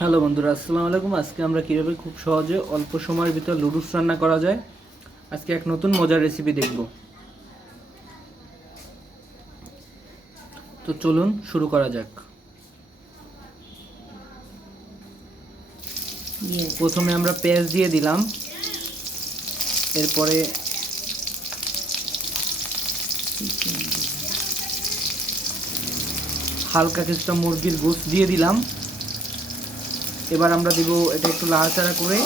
Hello বন্ধুরা, আসসালামু আলাইকুম। আজকে আমরা কীভাবে খুব সহজে অল্প সময়ের ভিতর লুডুস রান্না করা যায় আজকে এক নতুন মজার রেসিপি দেখব। তো চলুন শুরু করা যাক। প্রথমে আমরা পেঁয়াজ দিয়ে দিলাম, এরপরে হালকা কিছুটা মুরগির গোশত দিয়ে দিলাম। এবার আমরা দিব এটা একটু নাড়াচাড়া করে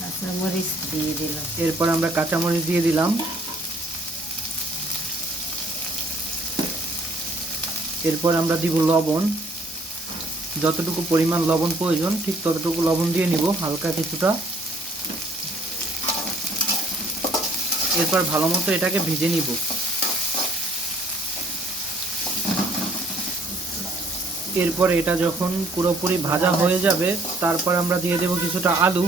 কাঁচামরিচ দিয়ে দিলাম। এরপর আমরা কাঁচামরিচ দিয়ে দিলাম। এরপর আমরা দিব লবণ, যতটুকু পরিমাণ লবণ প্রয়োজন ঠিক ততটুকু লবণ দিয়ে নিব, হালকা কিছুটা। এরপর ভালো মতো এটাকে ভেজে নিব। এরপর এটা যখন পুরোপুরি ভাজা হয়ে যাবে তারপর আমরা দিয়ে দেব কিছুটা আলু।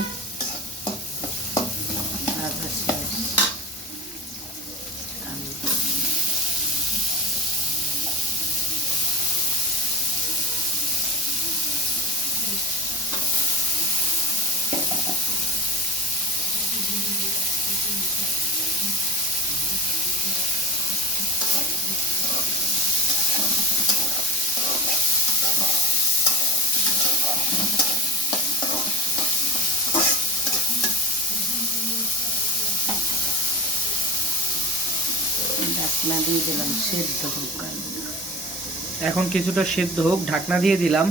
ঢাকনা দিয়ে দিলাম, সেদ্ধ হোক। এখন কিছুটা সেদ্ধ হোক, ঢাকনা দিয়ে দিলাম।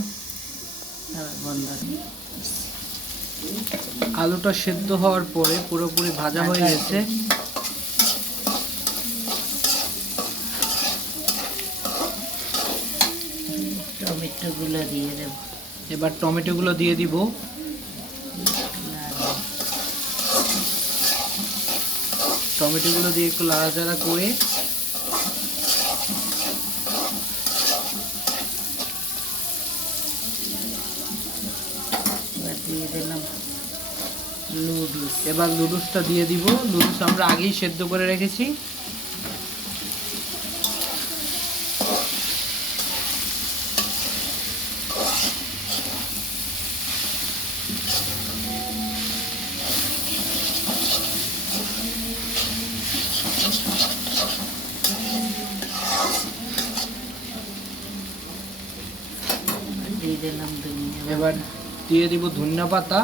আলুটা সেদ্ধ হওয়ার পরে পুরোপুরি ভাজা হয়ে গেছে। টমেটোগুলো দিয়ে দেব। এবার টমেটোগুলো দিয়ে দিব। টমেটোগুলো দিয়ে একটু নাড়াচাড়া করে দিয়ে দিলাম নুডলস। এবার লুডুসটা দিয়ে দিব। লুডুস আমরা আগেই সেদ্ধ করে রেখেছি। দিয়ে দিলাম ধনিয়া। এবার দিয়ে দিব ধনিয়া পাতা।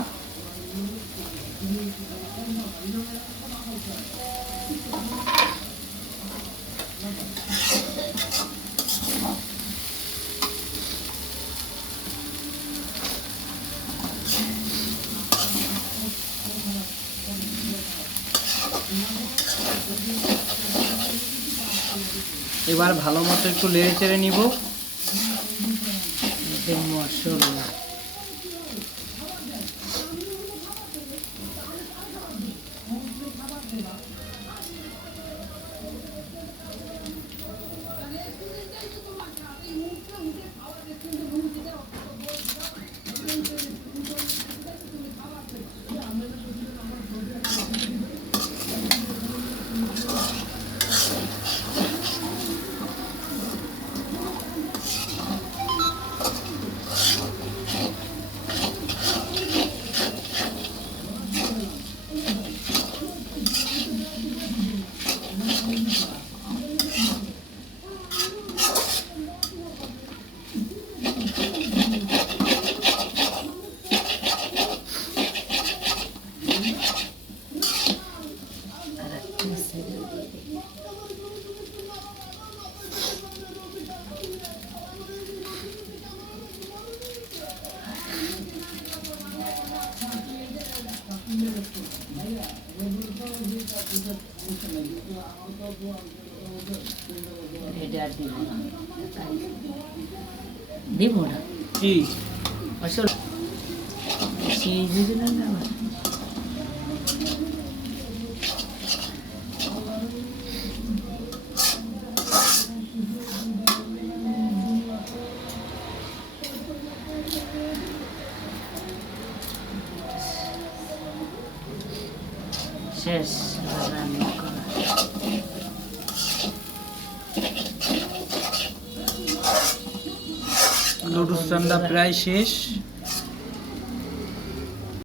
এবার ভালো মতো একটু নেড়ে চেড়ে নিব। মশলা দিব না কি আসলে সেই দিলাম না। শেষ রান্না করা। নুডলস রান্না প্রায় শেষ।